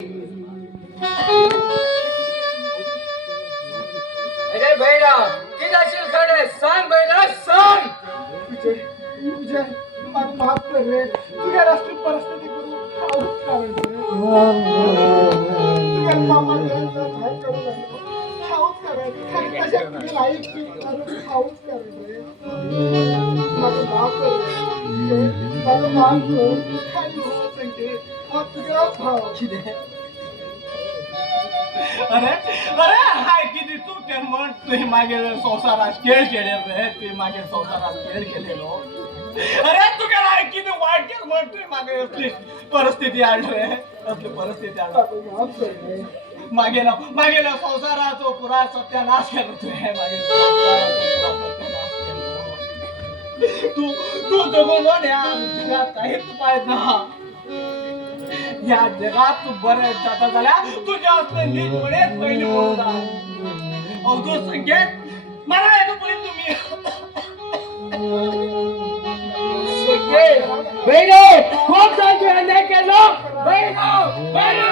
अरे बैरा किती जाशील खडे सांग बैरा सांग. तुझे मला माफ कर रे. तुझ्या राष्ट्रीय परिस्थिती करून खाऊच कारण तुझ्या मामा खाऊच कारण खाली कशा तुझ्या लाईफ खाऊच कारण रे. मला माफ कर रे. मला माफ कर. खाली हो संके तुझ्या भाव अरे अरे हाय किती तू ते म्हण तुही मागे संसारात खेळ खेळले रे. तुही मागे संसारात खेळ खेळलेलो. अरे तू काय किती वाईट केलं म्हण तुही मागे असली परिस्थिती आली रे. असली परिस्थिती आली मागे ना संसाराचो पुरा सत्यानाश केला तुझ्या मागे तू तू जगो म्हण या जगात काहीच पाहिजे ना. या जगात तू बरं जाता झाल्या तुझ्या असले नीट पडेल पहिली बोलता अवधूत संकेत मला येतो पहिले तुम्ही बैरा खूप जागी अन्याय केलो. बैरा बैरा